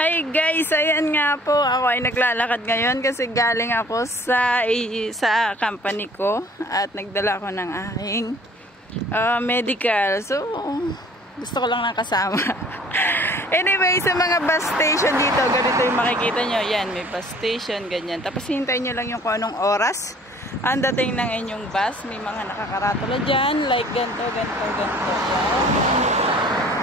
Hi guys, ayan nga po, ako ay naglalakad ngayon kasi galing ako sa company ko at nagdala ko ng aking medical. So, gusto ko lang nakasama. Anyway, sa mga bus station dito, ganito yung makikita nyo. Yan, may bus station, ganyan. Tapos hintayin nyo lang yung kung anong oras ang dating ng inyong bus. May mga nakakaratula dyan, like ganito. Yan.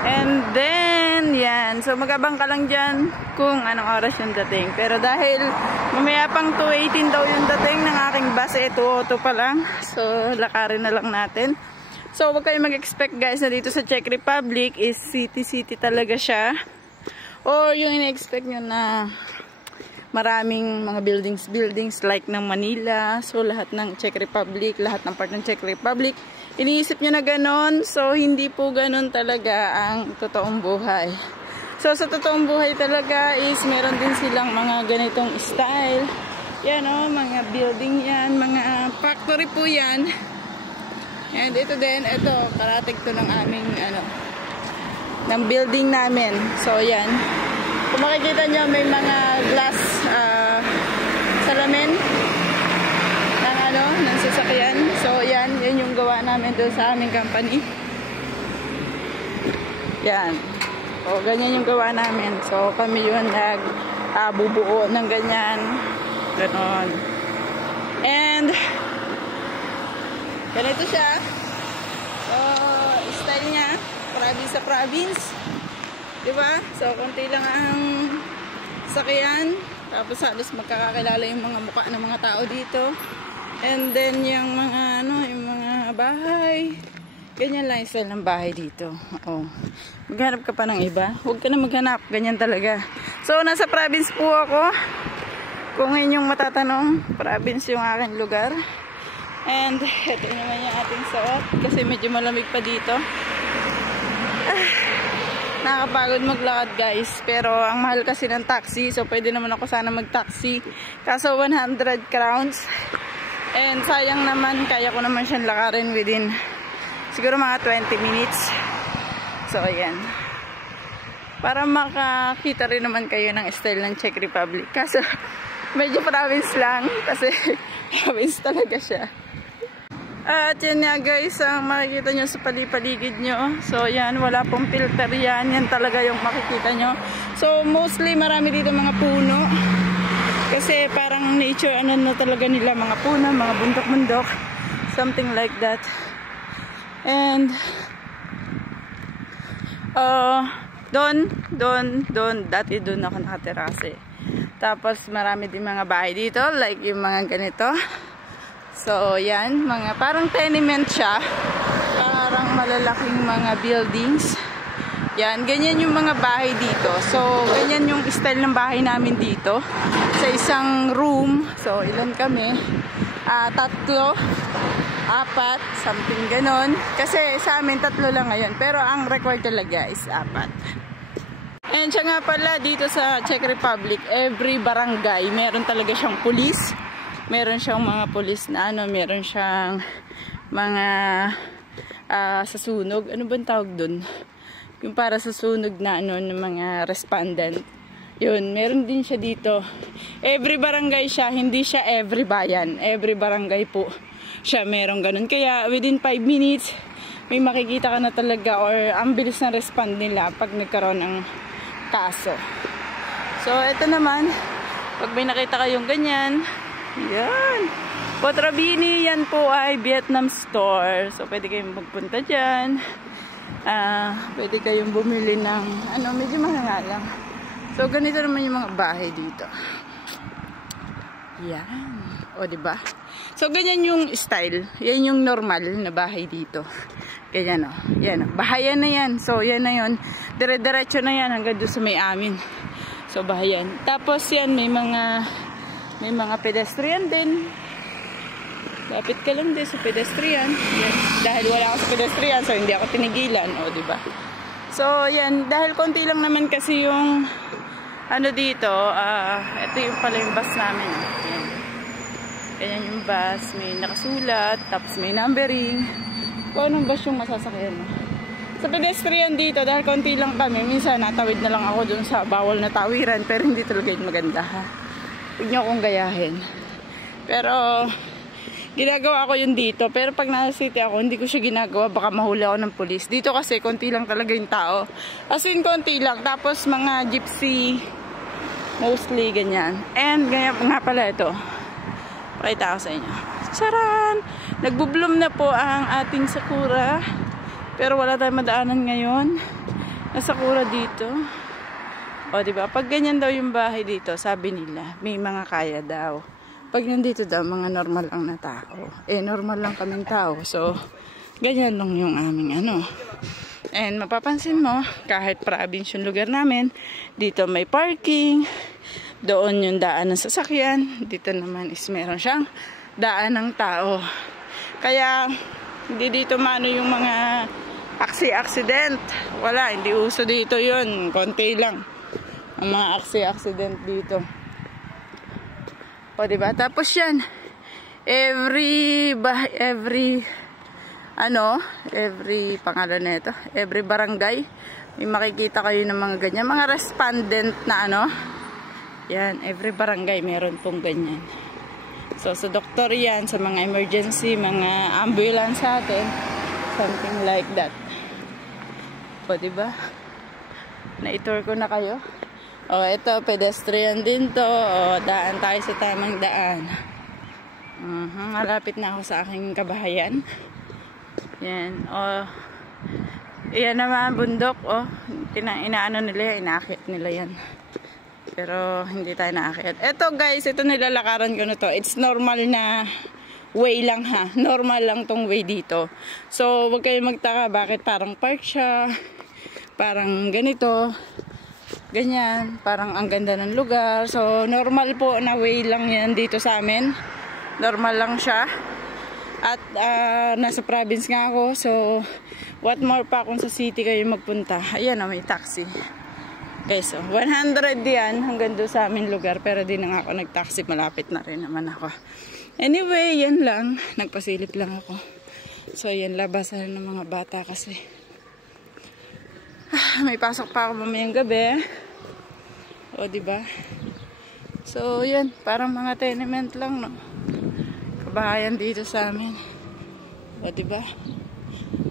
And then, yan. So, magabang ka lang dyan kung anong oras yung dating. Pero dahil mamaya pang 2:18 daw yung dating ng aking bus, 2:02 pa lang. So, lakarin na lang natin. So, huwag kayong mag-expect guys na dito sa Czech Republic is city talaga siya. Or yung ina-expect nyo na maraming mga buildings like ng Manila. So, lahat ng Czech Republic, lahat ng part ng Czech Republic, iniisip nyo na ganon. So, hindi po ganon talaga ang totoong buhay. So, sa totoong buhay talaga is meron din silang mga ganitong style. Yan o, mga building yan, mga factory po yan. And ito din, ito, karating to ng aming, ng building namin. So, yan. Kung makikita nyo, may mga glass salamin ng sasakyan. So, yan yung gawa namin doon sa aming company. Yan. So, ganyan yung gawa namin. So, kami yun nagbubuo ng ganyan. Ganon. And, ganito siya. So, style niya. Province sa province. Diba? So, konti lang ang sakyan. Tapos, halos magkakakilala yung mga mukha ng mga tao dito. And then, yung mga, yung mga bahay. Ganyan lang yung style ng bahay dito. Oo. Maghanap ka pa ng iba. Huwag ka na maghanap. Ganyan talaga. So, nasa province po ako. Kung inyong matatanong, province yung aking lugar. And, ito naman yung ating suot. Kasi medyo malamig pa dito. Nakakapagod maglakad guys. Pero, ang mahal kasi ng taxi. So, pwede naman ako sana mag-taxi. Kaso, 100 crowns. And sayang naman, kaya ko naman siyang lakarin within siguro mga 20 minutes. So, ayan. Para makakita rin naman kayo ng style ng Czech Republic. Kaso, medyo province lang. Kasi, province talaga siya. At yan nga guys, ang makikita nyo sa paligid nyo. So, yan. Wala pong filter yan. Yan talaga yung makikita nyo. So, mostly marami dito mga puno. Kasi parang nature, na talaga nila, mga puno, mga bundok-bundok, something like that. And dati doon ako nakaterase. Tapos marami din mga bahay dito, like yung mga ganito. So yan, mga parang tenement siya, parang malalaking mga buildings. Yan, ganyan yung mga bahay dito. So, ganyan yung style ng bahay namin dito. Sa isang room. So, ilan kami? 3, 4, something ganon. Kasi sa amin 3 lang ngayon. Pero ang required talaga is 4. And siya nga pala, dito sa Czech Republic, every barangay, meron talaga siyang pulis. Meron siyang mga pulis na meron siyang mga sasunog. Ano bang tawag dun? Yung para sa sunog na ng mga respondent. Yun, meron din siya dito. Every barangay siya, hindi siya every bayan. Every barangay po siya meron ganun. Kaya within 5 minutes, may makikita ka na talaga or ang bilis na respond nila pag nagkaroon ng kaso. So, ito naman, pag may nakita kayong ganyan, yan. Potrabini, yan po ay Vietnam store. So, pwede kayong magpunta dyan. Pwede kayong bumili ng medyo mahal lang. So ganito naman yung mga bahay dito. Yan. O diba? So ganyan yung style. Yan yung normal na bahay dito. Ganyan o. Yan o. Bahayan na yan. So yan na yun. Dire-diretso na yan hanggang doon sa may amin. So bahayan. Tapos yan may mga pedestrian din. Lapit ka lang din sa pedestrian. Yan. Dahil wala ako sa pedestrian, so hindi ako tinigilan. O, diba? So, yan. Dahil konti lang naman kasi yung dito. Ito yung pala yung bus namin. Yan. Ganyan yung bus. May nakasulat. Tapos may numbering. Kung anong bus yung masasakyan mo. Sa pedestrian dito, dahil konti lang kami, minsan natawid na lang ako dun sa bawal na tawiran, pero hindi talaga yun maganda ha. Huwag niyo akong gayahin. Pero ginagawa ko yun dito, pero pag nasa city ako, hindi ko siya ginagawa, baka mahuli ako ng pulis. Dito kasi konti lang talaga yung tao. As in konti lang, tapos mga gypsy, mostly ganyan. And ganyan nga pala ito. Pakita ko sa inyo. Charan! Nagbubloom na po ang ating sakura. Pero wala tayong madaanan ngayon. Nasa sakura dito. O diba? Pag ganyan daw yung bahay dito, sabi nila, may mga kaya daw. Pag nandito daw, mga normal lang na tao. Normal lang kaming tao. So, ganyan lang yung aming ano. And mapapansin mo, kahit province yung lugar namin, dito may parking. Doon yung daan ng sasakyan. Dito naman is meron siyang daan ng tao. Kaya, hindi dito mano yung mga accident. Wala, hindi uso dito yun. Konti lang ang mga accident dito. O diba? Tapos yan, every pangalan na ito, every barangay, may makikita kayo ng mga ganyan. Mga respondent na ano, yan, every barangay meron pong ganyan. So, sa doktor yan, sa mga emergency, mga ambulance sa atin, something like that. O, diba? Na-tour ko na kayo. O, ito, pedestrian din to. O, daan tayo sa tamang daan. Malapit na ako sa aking kabahayan. Yan. O, yan naman, bundok. O, inaano nila yan, inaakit nila yan. Pero, hindi tayo naakyat. Ito guys, ito nilalakaran ko na to. It's normal na way lang ha. Normal lang tong way dito. So, huwag kayo magtaka bakit parang park siya. Parang ganito. Ganyan. Parang ang ganda ng lugar. So, normal po na way lang yan dito sa amin. Normal lang siya. At, nasa province nga ako. So, what more pa kung sa city kayo magpunta. Ayan o, may taxi. Guys, so 100 yan hanggang doon sa aming lugar, pero di na nga ako nag-taxi, malapit na rin naman ako. Anyway, yan lang, nagpasilip lang ako. So yan, labasan ng mga bata kasi may pasok pa ako mamayang gabi. O diba? So yan, parang mga tenement lang, no? Kabahayan dito sa amin. O diba?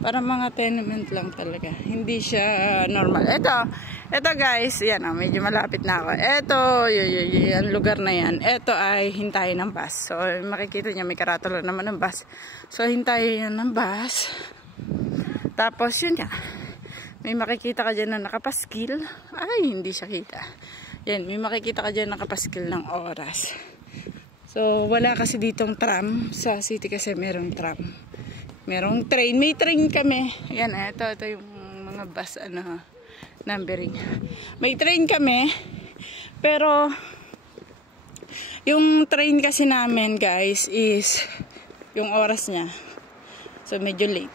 Parang mga tenement lang talaga. Hindi siya normal. Ito guys, yan o, medyo malapit na ako. Ito, yung lugar na yan. Ito ay hintayin ng bus. So, makikita niya, may karatula naman ng bus. So, hintayin yan ng bus. Tapos, yun yan. May makikita ka dyan na nakapaskil. Ay, hindi siya kita. Yan, may makikita ka dyan na nakapaskil ng oras. So, wala kasi ditong tram. Sa city kasi merong tram. Merong train. May train kami. Yan, ito yung mga bus, numbering. May train kami. Pero, yung train kasi namin, guys, is yung oras niya. So, medyo late.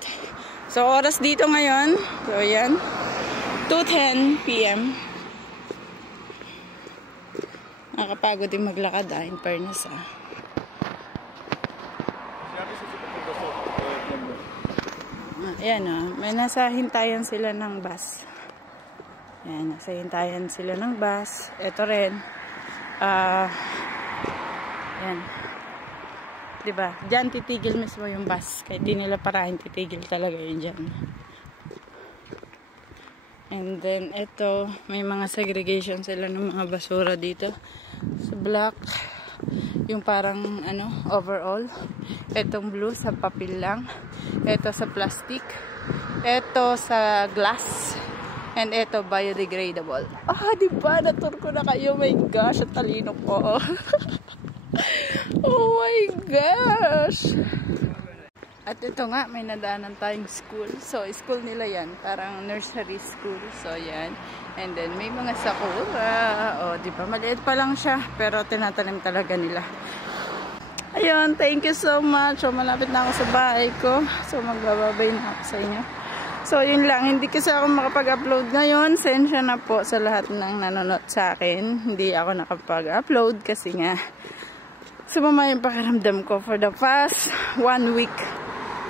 So, oras dito ngayon. So, yan. 2:10 p.m. Nakakapagod din maglakad, in fairness, Ayan may nasa hintayan sila ng bus. Ayan, nasa hintayan sila ng bus. Ito rin. Ayan. Diba? Diyan titigil mismo yung bus. Kahit di nila parahin, titigil talaga yun dyan. And then, ito, may mga segregation sila ng mga basura dito. Sa black. Yung parang, overall. Etong blue sa papel lang. Ito sa plastic. Ito sa glass. And ito biodegradable. Diba? Natur ko na kayo. My gosh, at talino ko. Oh my gosh. At ito nga, may nadaanan tayong school. So, school nila yan. Parang nursery school. So, yan. And then, may mga sakura. Diba? Maliit pa lang siya. Pero, tinatanim talaga nila. Ayun, thank you so much. So, malapit na ako sa bahay ko. So, magbababay na ako sa inyo. So, yun lang. Hindi kasi ako makapag-upload ngayon. Sensya na po sa lahat ng nanonood sa akin. Hindi ako nakapag-upload kasi nga sumama yung pakiramdam ko for the past 1 week.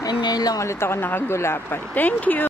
And ngayon lang ulit ako nakagulapay. Thank you!